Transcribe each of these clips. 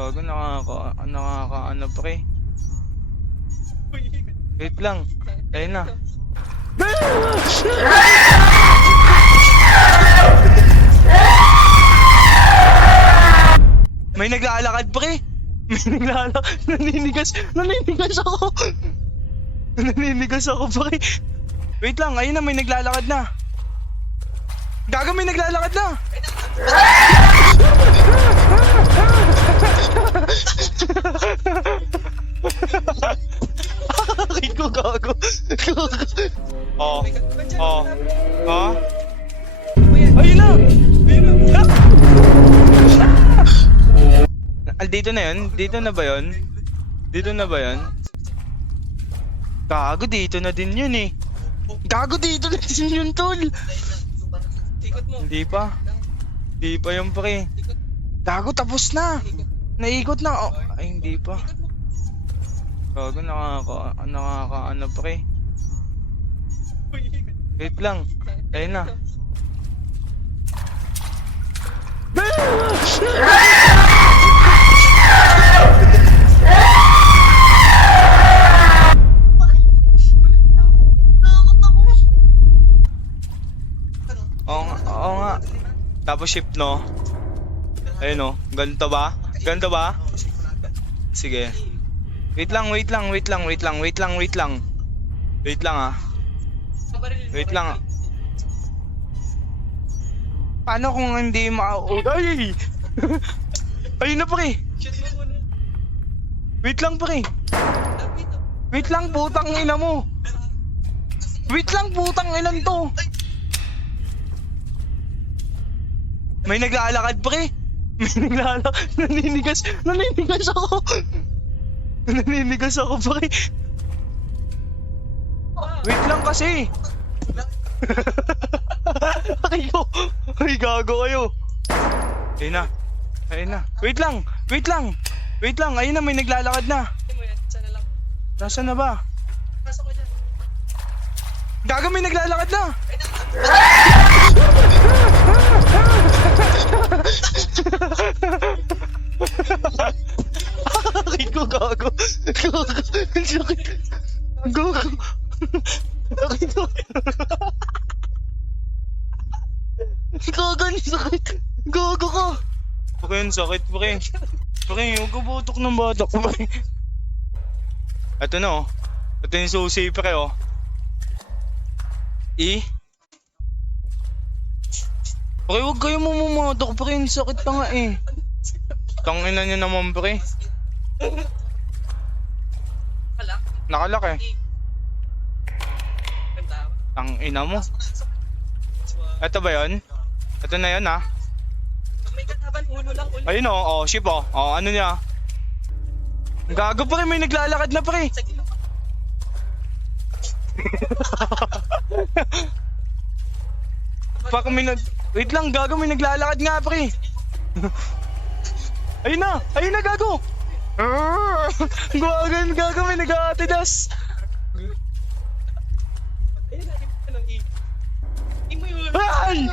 Gago, ano pre. Wait lang. Ayun na. May naglalakad pre. May naglalakad. Naninigas ako. Naninigas ako pre. Wait lang, ayun na, may naglalakad na. Gago, may naglalakad na. Akin ko, gago. Oh. Oh. Ha? Ayun na. Dito na yun? Dito na ba yun? Dito na ba yun? Gago, dito na din yun eh. Gago, dito na din yun, tol. Hindi pa. Hindi pa yung pre. Gago, tapos na. Naikot na. Oh, ay, hindi pa. Gago, ano pre. Wait lang. Ayun na. Oo nga. Tapos shift no. Ayun oh. Ganito ba? Ganito ba? Sige. Wait lang ah. Wait lang ah. Paano kung hindi Ay! Ayun na pre. Wait lang pre. Wait lang, putang ina mo. Wait lang, putang inan to. May naglalakad pre. May naglalakad. Naninigas ako. Naninigas ako pre. Wait lang kasi. Ay, gago kayo. Ayun na. Wait lang. Ayun na, may naglalakad na. Nasaan na ba? Gago, may naglalakad na. Akin ko, gago. Ang sakit. Gago. Akin ko. Gago, ang sakit. Gago ko. Pre, ang sakit, pre. Pre, huwag ka butok ng bata ko, pre. Ito na, oh. Ito yung susi, pre, oh. Pre, huwag kayo mamamadok, pre. Ang sakit pa nga, eh. Tangina nyo naman, pre. Nakalak, eh. Tangina mo. Ito ba yun? Ito na yun, ha? Ayun, oh. Ship, oh. Oh, ano niya? Gago, pre. May naglalakad na, pre. Fuck, wait lang, gago, may naglalakad nga, pre. Ayun na, gago. Gago, may nag-aatidas. Ay!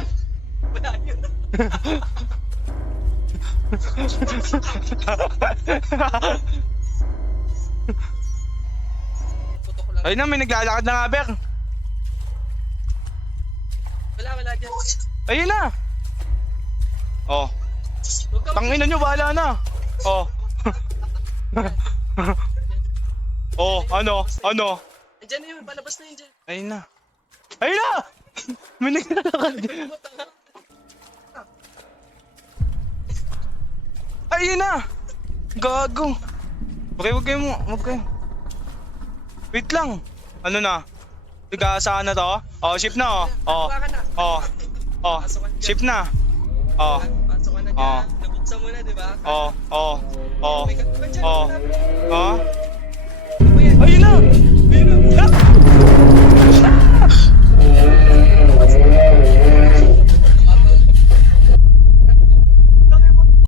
Ayun na, may naglalakad na nga, Ber. Wala dyan. Ayun na. Oh. Tangina nyo, bahala na. Oh. Oh, ano? Andiyan na yun, palabas na yun dyan. Ayun na. May naglalakad. Ayun na. Gago. Okay, wag kayo. Wait lang. Ano na? Tigasaan na to? Oh, ship na, oh. Oh, ship na. Oh. Pasok ka na dyan. Nabuksan mo na, di ba? Oh.